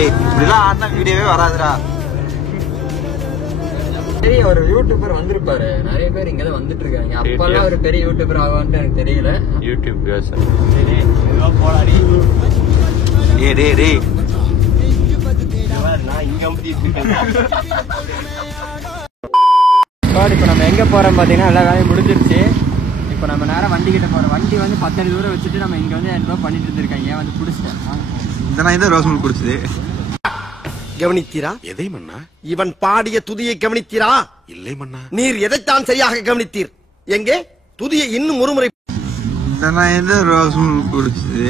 இப்படிலாம் ஆடினா வீடியோவே வராதுடா. சரி, ஒரு யூடியூபர் வந்திருப்பாரு, நிறைய பேர் இங்கதான் வந்துட்டு இருக்காங்க. அப்பெல்லாம் ஒரு பெரிய யூடியூபர் ஆவான்னு எனக்கு தெரியல. யூடியூப் போடாடி இப்ப நம்ம எங்க போறோம் பாத்தீங்கன்னா எல்லா வேலையும் முடிஞ்சிருச்சு. இப்ப நம்ம நேரம் வண்டி கிட்ட போறோம். வண்டி வந்து 10 அடி தூரம் வச்சுட்டு நம்ம இங்க வந்து என்னோ பண்ணிட்டு இருந்திருக்காங்க. வந்து புடிச்சிட்டேன். இந்த ரோஸ் மில்க் குடிச்சது கவனித்தீரா? எதை மன்னா? இவன் பாடிய துதியை கவனித்தீரா? இல்லை மன்னா. நீர் எதைத்தான் சரியாக கவனித்தீர்? எங்கே துதியை இன்னும் ஒருமுறை. இந்த ரோஸ் மில்க் குடிச்சது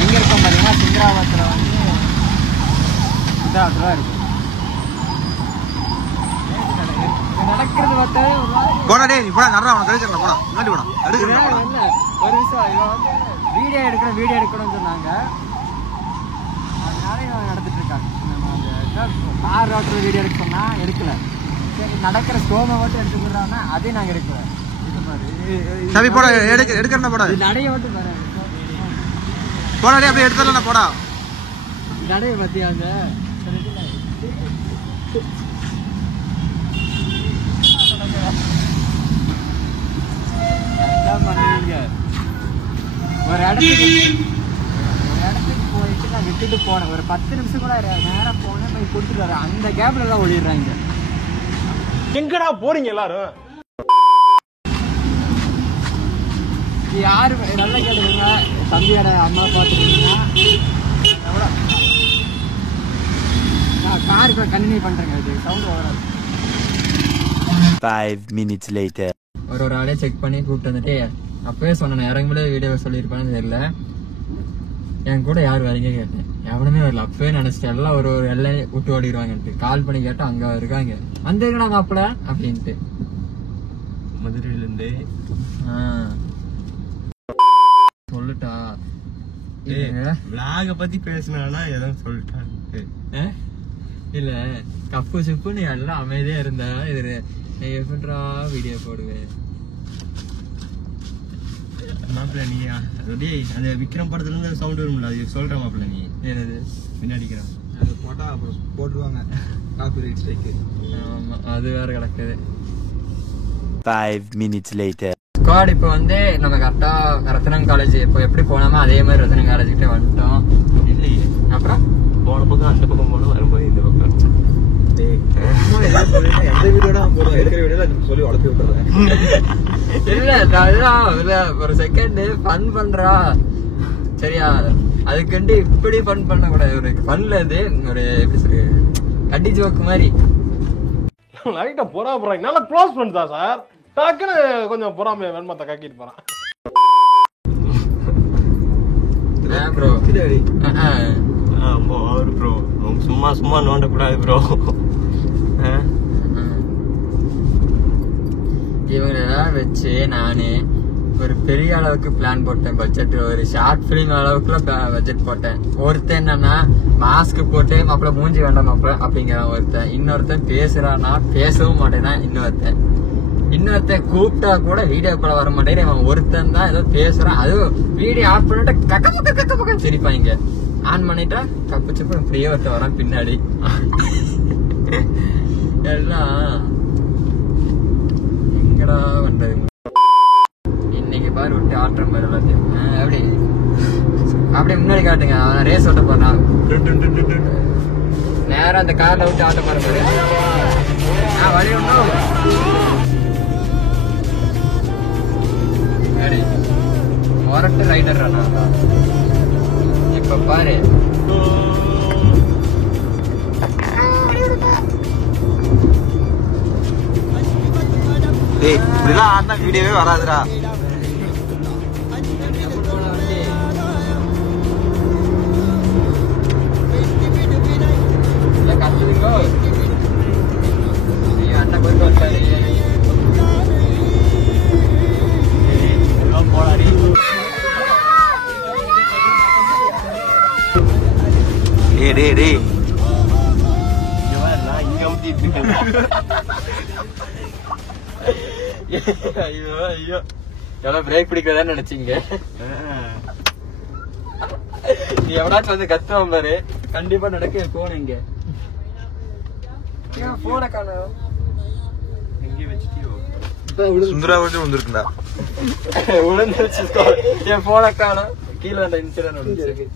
எங்க இருக்கோம் பாத்தீங்கன்னா சிங்கராபாத்துல வந்து சிங்கராபாத்துல இருக்கு. நடக்கிறது பார்த்தா போடா டேய், நீ போடா, நடறா, உனக்கு கிடைச்சிடலாம், போடா, முன்னாடி போடா, எடுக்கிறேன். ஒரு விஷயம், இவன் வந்து வீடியோ எடுக்கணும்னு சொன்னாங்க. அதனால இவன் நடந்துட்டு இருக்காங்க. நம்ம அந்த கார் ரோட்டில் வீடியோ எடுக்க சொன்னா எடுக்கல. சரி, நடக்கிற ஸ்டோமை மட்டும் எடுத்து போடுறாங்கன்னா அதையும் நாங்கள் எடுக்கல. சரி போடா, எடுக்கிறேன் போடா, நடைய மட்டும் பாரு, போடா டேய், அப்படியே எடுத்துடலாம் போடா. நடைய பத்தியாங்க பண்ணுவீங்க. ஒரு இடத்துக்கு போயிட்டு நான் விட்டுட்டு போனேன். ஒரு 10 நிமிஷம் கூட நேரம் போனேன், போய் கொடுத்துட்டு வரேன். அந்த கேப்ல தான் ஓடிடுறாங்க. எங்கடா போறீங்க எல்லாரும்? யாரு நல்லா கேட்டுருங்க. தம்பியோட அம்மா பாத்துக்கிட்டீங்கன்னா காருக்கு கண்டினியூ பண்றேங்க. இது சவுண்ட் வராது. 5 minutes later. ஒரு ஆளே செக் பண்ணி கூப்பிட்டு வந்துட்டு, அப்பவே சொன்னேன் இறங்கும்போது வீடியோ சொல்லியிருப்பான்னு தெரியல. என் கூட யார் வரீங்க கேட்டேன், எவனுமே வரல. அப்பவே நினைச்சிட்டேன் எல்லாம் ஒரு எல்லையை விட்டு ஓடிடுவாங்கன்ட்டு. கால் பண்ணி கேட்டா அங்க இருக்காங்க. வந்திருக்கா மாப்பிள அப்படின்ட்டு மதுரையில இருந்து சொல்லிட்டா. விளாக பத்தி பேசினா எதுவும் சொல்லிட்டாங்க. இல்ல கப்பு சுப்பு நீ எல்லாம் அமைதியா இருந்தா இது நீ எப்படின்றா வீடியோ போடுவேன். மாப்பிள்ள நீ அந்த விக்ரம் படத்துல இருந்து சவுண்ட் வரும்ல, அது சொல்ற மாப்பிள்ள நீ என்னது பின்னாடிக்கிறான் அது போட்டா அப்புறம் போட்டுருவாங்க காப்பிரைட் ஸ்ட்ரைக். ஆமா, அது வேற கிடக்குது. 5 minutes later. ஸ்குவாட் இப்போ வந்து நம்ம கரெக்டா ரத்னம் காலேஜ் இப்போ எப்படி போனோமோ அதே மாதிரி ரத்னம் காலேஜ் கிட்ட வந்துட்டோம். இல்லையே, அப்புறம் போன பக்கம் அந்த பக்கம் போன வரும்போது இந்த பக்கம் எந்த வீடியோட எடுக்கிற வீடியோல சொல்லி வளர்த்து விட்டுறேன். இல்ல ஒரு செகண்ட் ஃபன் பண்றா சரியா, அதுக்குண்டு இப்படி ஃபன் பண்ண கூடாது. ஒரு ஃபன்ல இருந்து ஒரு எப்படி சொல்லு கட்டி ஜோக்கு மாதிரி லைட்டா போறாங்க. நல்லா க்ளோஸ் பண்ணிட்டா சார், டக்குன்னு கொஞ்சம் பொறாமைய வெண்மத்தை கக்கிட்டு போறான். ப்ரோ ப்ரோ சும்மா சும்மா நோண்ட கூடாது ப்ரோ. இவங்களெல்லாம் வச்சு நானு ஒரு பெரிய அளவுக்கு பிளான் போட்டேன். பட்ஜெட் ஒரு ஷார்ட் பிலிம் அளவுக்குள்ள பட்ஜெட் போட்டேன். ஒருத்தன் என்னன்னா மாஸ்க் போட்டு மாப்பிள்ள மூஞ்சி வேண்டாம் மாப்பிள்ள அப்படிங்கிறான் ஒருத்தன். இன்னொருத்தன் பேசுறான்னா பேசவும் மாட்டேன்னா இன்னொருத்தன் கூப்பிட்டா கூட வீடியோக்குள்ள வர மாட்டேன். அவன் ஒருத்தன் தான் ஏதோ பேசுறான். அதுவும் வீடியோ ஆஃப் பண்ணிட்டு கக்க பக்கம் சிரிப்பாங்க. ஆன் பண்ணிட்டா தப்பு சப்பு இப்படியே ஒருத்தன் வரான் பின்னாடி. எல்லாம் எங்கடா பண்றது. இன்னைக்கு பாரு விட்டு ஆட்டம் பாரு எல்லாத்தையும். அப்படியே முன்னாடி காட்டுங்க. ரேஸ் ஓட்ட போறான் நேரம் அந்த கார்ல விட்டு ஆட்டம் பாரு. வழி ஒன்றும் ஒரட்டு ரைடர் இப்ப பாரு. இப்படிலாம் ஆடினா வீடியோவே வராதுடா. கத்துதுங்கோ அண்ணன் போயிட்டு வந்தாரு. போடாடி டேய் இங்க அமுத்திட்டு இருக்கேன். ஐயோ ஐயோ எவ்வளவு பிரேக் பிடிக்கதான் நினைச்சீங்க. நீ எவனாச்சும் வந்து கத்துவான் பாரு, கண்டிப்பா நடக்க. போன் எங்க? போன காணோம். எங்க வச்சிட்டியோ? சுந்தரா வந்துருக்குண்டா. உளுந்துருச்சு. என் போன காணோம். கீழே அந்த இன்சிடென்ட் வந்துச்சு.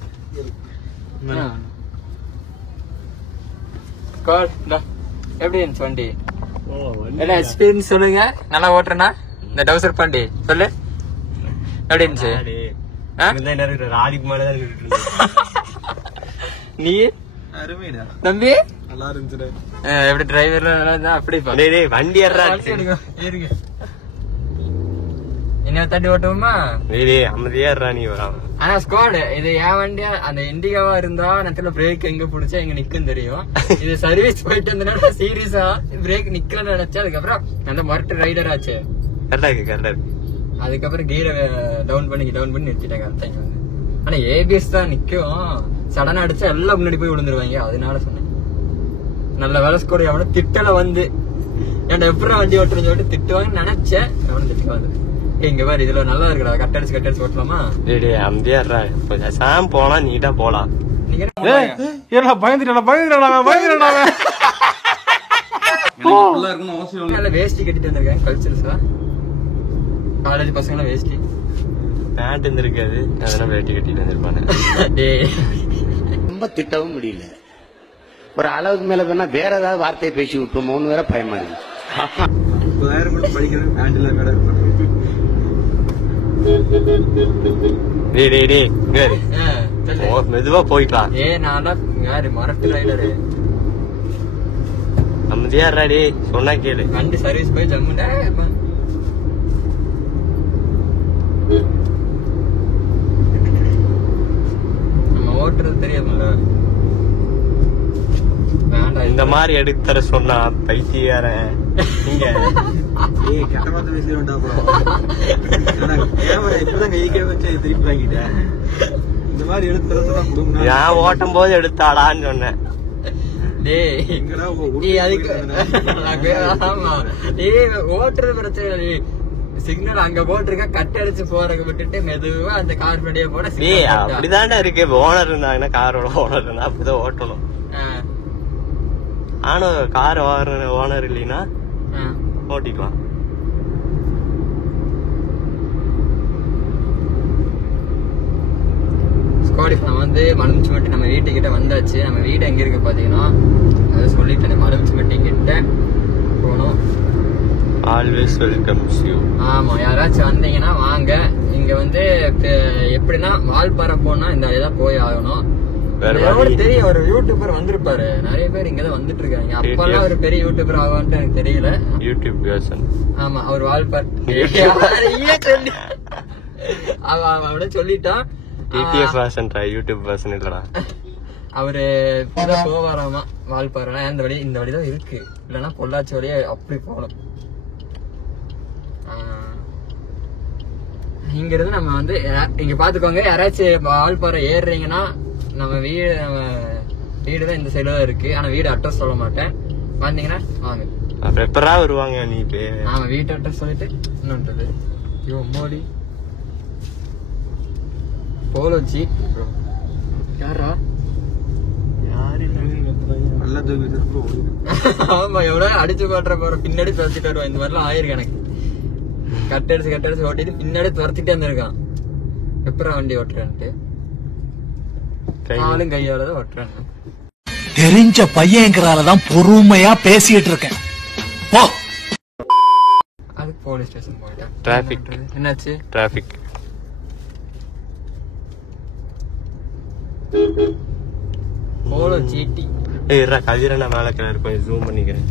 எப்படி இருந்துச்சு வண்டி? என்ன எக்ஸ்பீரியன்ஸ் சொல்லுங்க. நல்லா ஓட்டுறனா இந்த டவுசர் பாண்டி சொல்லு. எப்படி இருந்துச்சு? நீ அருமைடா தம்பி நல்லா இருந்துச்சு. எப்படி டிரைவர் அப்படி வண்டி இருங்க. என்ன தட்டி ஓட்டுவோமா? அமைதியா நீ வராம. ஆனா ஸ்குவாடு இது என் வண்டியா அந்த இண்டிகாவா இருந்தா நேரத்துல பிரேக் எங்க பிடிச்சா எங்க நிக்கும் தெரியும். இது சர்வீஸ் போயிட்டு வந்தனால சீரியஸா பிரேக் நிக்கலன்னு நினைச்சா அதுக்கப்புறம் அந்த மொரட்டு ரைடர் ஆச்சு. கரெக்டா இருக்கு. அதுக்கப்புறம் கீரை டவுன் பண்ணி நிறுத்திட்டாங்க அடுத்தவங்க வந்து. ஆனா ஏபிஎஸ் தான் நிக்கும். சடனா அடிச்சா எல்லாம் முன்னாடி போய் விழுந்துருவாங்க. அதனால சொன்னேன் நல்ல வேலை ஸ்கோர். எவனும் திட்டல வந்து ஏன்டா எப்பறம் வண்டி ஓட்டுறேன்னு சொல்லிட்டு திட்டுவாங்கன்னு நினைச்சேன். எவனும் திட்டுவாங்க. இங்க பாரு இதுல நல்லா இருக்குடா. கட்டடிச்சு ஓட்டலாமா? அமைதியா சாம் போனா நீட்டா போலாம். நீங்க வேஷ்டி கட்டிட்டு வந்திருக்கேன். கல்ச்சர்ஸா காலேஜ் பசங்க வேஷ்டி பேண்ட் இருந்திருக்காது. அதெல்லாம் வேட்டி கட்டிட்டு வந்திருப்பானே. ரொம்ப திட்டவும் முடியல. ஒரு அளவுக்கு மேல வேணா வேற ஏதாவது வார்த்தையை பேசி விட்டுமோன்னு வேற பயமா இருக்கு. 30,000 கூட படிக்கிறது பேண்ட்ல வேற இருக்கு. மெதுவா போயிட்டான். நான் மரட்டு ரைடரு. அமைதியா சொன்னா கேளு. வண்டி சர்வீஸ் போய் ஜம்முண்டா. நம்ம ஓட்டுறது தெரியாதுல்ல. இந்த மாதிரி எடுத்து தர சொன்னா பைத்தியாரன். நீங்க கெட்ட வார்த்தை பேசிடும்டா. கேமரா இப்பதான் கைக்கே வச்சு திருப்பி வாங்கிட்டேன். இந்த மாதிரி எடுத்து தர சொன்னா கொடுங்க. நான் ஓட்டும் போது எடுத்தாடான்னு சொன்னேன். ஓட்டுறது பிரச்சனை. சிக்னல் அங்க போட்டிருக்க கட் அடிச்சு போறத விட்டுட்டு மெதுவா அந்த கார் படியே போட. அப்படிதான்டா இருக்கு. ஓனர் இருந்தாங்கன்னா காரோட ஓனர் இருந்தா அப்படிதான் ஓட்டணும். ஆனா கார் ஓனர் இல்லைன்னா ஓட்டிக்கலாம். நம்ம வந்து மலுமிச்சுமட்டி நம்ம வீட்டுக்கிட்ட வந்தாச்சு. நம்ம வீடு எங்க இருக்கு பாத்தீங்கன்னா அதை சொல்லிட்டேன். மலுமிச்சுமட்டி கிட்ட போனோம். Always welcomes you. ஆமா யாராச்சும் வந்தீங்கன்னா வாங்க. இங்க வந்து எப்படின்னா வால்பாறை போனா இந்த வழிதான் போய் ஆகணும். தெரியும் ஒரு யூடியூபர் வந்திருப்பாரு. நிறைய பேர் இங்கதான் வந்துட்டு இருக்காங்க. அப்பெல்லாம் ஒரு பெரிய யூடியூபர் ஆவான்ட்டு எனக்கு தெரியல. YouTube person. ஆமா அவர் வால்பாறை சொல்லி அவன் சொல்லிட்டான். டிடிஎஃப் பர்சன்டா யூடியூப் பர்சன் இல்லடா. அவரு போவாராமா வால்பாறை. இந்த வழிதான் இருக்கு. இல்லன்னா பொள்ளாச்சி வழியா அப்படி போகணும். இங்க இருந்து நம்ம வந்து இங்க பாத்துக்கோங்க. யாராச்சும் வால்பாறை ஏறுறீங்கன்னா நம்ம வீடுதான் இந்த சைடு தான் இருக்கு. ஆனா வீடு அட்ரஸ் சொல்ல மாட்டேன். வந்தீங்கன்னா வாங்க. எப்பரா வருவாங்க நீ? ஆமா வீட்டு அட்ரஸ் சொல்லிட்டு இன்னொன்றது மோடி போலோ ஜீப். யாரா நல்லா தூக்கி. ஆமா எவ்வளவு அடிச்சு போட்டுற போற பின்னாடி துரத்திட்டு வருவான். இந்த மாதிரிலாம் ஆயிருக்கு எனக்கு. கட்டடிச்சு ஓட்டிட்டு பின்னாடி துரத்திட்டே இருந்திருக்கான். எப்பறம் வண்டி ஓட்டுறான்ட்டு காலும் கையாலதான் ஓட்டுறான். தெரிஞ்ச பையன்கிறாலதான் பொறுமையா பேசிட்டு இருக்கேன். அதுக்கு போலீஸ் ஸ்டேஷன் போயிட்டேன். டிராபிக் என்னாச்சு? டிராபிக் போலோ ஜிடி. கதிரண்ணா மேல கொஞ்சம் ஜூம் பண்ணிக்கிறேன்.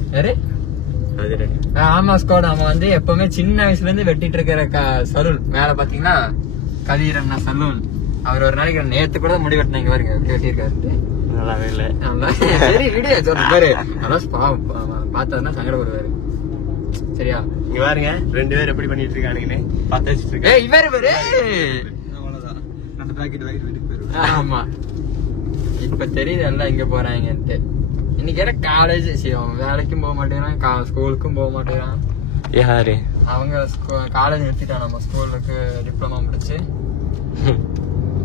ஆமா ஸ்குவாட். நம்ம வந்து எப்பவுமே சின்ன வயசுல இருந்து வெட்டிட்டு இருக்கிற சலூன் மேல பாத்தீங்கன்னா கதிரண்ணா சலூன். அவர் ஒரு நாளைக்கு நேத்து கூட முடி வெட்டினாங்க பாருங்க. எப்படி வெட்டிருக்காரு நல்லாவே இல்ல. சரி வீடியோ பாரு. பாத்தாருன்னா சங்கடப்படுவாரு. சரியா? இங்க பாருங்க 2 பேர் எப்படி பண்ணிட்டு இருக்கானுங்கன்னு பார்த்து வச்சிட்டு இருக்கேன். இவரு அவ்வளவுதான். அந்த பாக்கெட் வாங்கிட்டு வீட்டுக்கு போயிருவேன். ஆமா இப்ப தெரியுது எல்லாம் இங்க போறாங்கன்ட்டு. இன்னைக்கு காலேஜ் வேலைக்கும் போக மாட்டேங்கிறான். ஸ்கூலுக்கும் போக மாட்டேங்கிறான். யாரு? அவங்க காலேஜ் நிறுத்திட்டான். நம்ம ஸ்கூலுக்கு டிப்ளமா முடிச்சு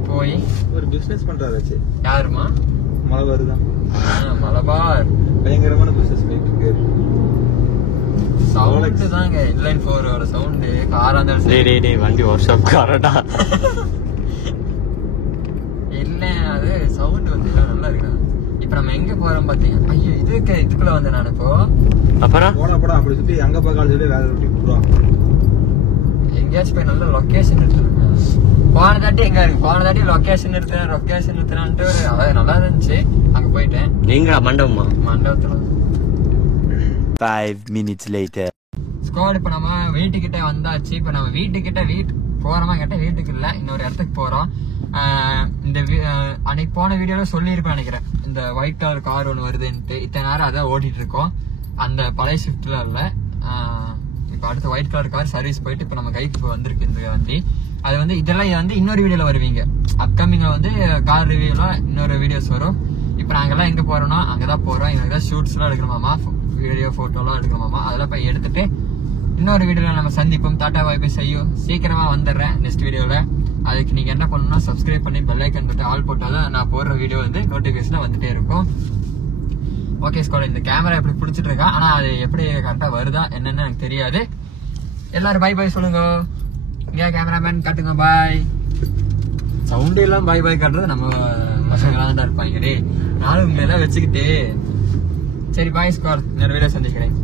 போய் ஒரு பிசினஸ் பண்றாரு. யாருமா? மலபார் தான். மலபார் பயங்கரமான பிசினஸ் பண்ணிட்டு இருக்காரு. சவுண்ட் தாங்க இன்லைன் 4 சவுண்ட் காரா இருந்தாலும் டேய் வண்டி ஒர்க் ஷாப் காரடா. இல்ல அது சவுண்ட் வந்து நல்லா இருக்கு. இப்ப நம்ம எங்க போறோம் பாத்தீங்க? ஐயோ இதுக்குள்ள வந்தேன் நான். இப்போ அப்புறம் போடா அப்படி சுத்தி அங்க பக்கம் சொல்லி வேற ரூட்டி போறோம். எங்கேயாச்சும் போய் நல்ல லொகேஷன் எடுத்துருங்க. போன தாட்டி எங்க இருக்கு? போன தாட்டி லொகேஷன் எடுத்துறான்ட்டு அதாவது நல்லா இருந்துச்சு. அங்க போயிட்டேன். நீங்களா மண்டபமா? மண்டபத்துல 5 minutes later. ஸ்குவாட் இப்ப நம்ம வீட்டுக்கிட்ட வந்தாச்சு. இப்ப நம்ம வீட்டுக்கிட்ட போறோமா கேட்டா வீட்டுக்கு இல்ல, இன்னொரு இடத்துக்கு போறோம். இந்த அன்னைக்கு போன வீடியோல சொல்லியிருப்பேன் நினைக்கிறேன், இந்த ஒயிட் கலர் கார் ஒன்று வருதுன்ட்டு. இத்தனை நேரம் அதான் ஓட்டிட்டு இருக்கோம். அந்த பழைய ஷிஃப்ட்ல இல்ல. இப்ப அடுத்த ஒயிட் கலர் கார் சர்வீஸ் போயிட்டு இப்ப நம்ம கைக்கு வந்திருக்கு இந்த வண்டி. அது வந்து இதெல்லாம் வந்து இன்னொரு வீடியோல வருவீங்க. அப்கமிங்ல வந்து கார் ரிவ்யூல இன்னொரு வீடியோஸ் வரும். இப்ப நாங்கெல்லாம் எங்க போறோம்னா அங்கதான் போறோம். எங்களுக்கு ஷூட்ஸ் எல்லாம் எடுக்கணுமாமா, வீடியோ போட்டோலாம் எடுக்கணுமாமா. அதெல்லாம் போய் எடுத்துட்டு இன்னொரு வீடியோல நம்ம சந்திப்போம். டாடா பை பை செய்யும். சீக்கிரமா வந்துடுறேன் நெக்ஸ்ட் வீடியோல. அதுக்கு நீங்க என்ன பண்ணணும்னா சப்ஸ்கிரைப் பண்ணி பெல் ஐக்கன் பட்டு ஆல் போட்டாதான் நான் போடுற வீடியோ வந்து நோட்டிபிகேஷன் வந்துட்டே இருக்கும். ஓகே ஸ்குவாட், இந்த கேமரா எப்படி பிடிச்சிட்டு இருக்கா, ஆனா அது எப்படி கரெக்டா வருதா என்னன்னு எனக்கு தெரியாது. எல்லாரும் பை பை சொல்லுங்க. இங்க கேமராமேன் காட்டுங்க பாய். சவுண்ட் எல்லாம் பாய் பாய் காட்டுறது நம்ம பசங்க தான் இருப்பாங்க. நானும் உங்களை எல்லாம் வச்சுக்கிட்டு சரி பாய் ஸ்குவாட், இன்னொரு வீடியோ சந்திக்கிறேன்.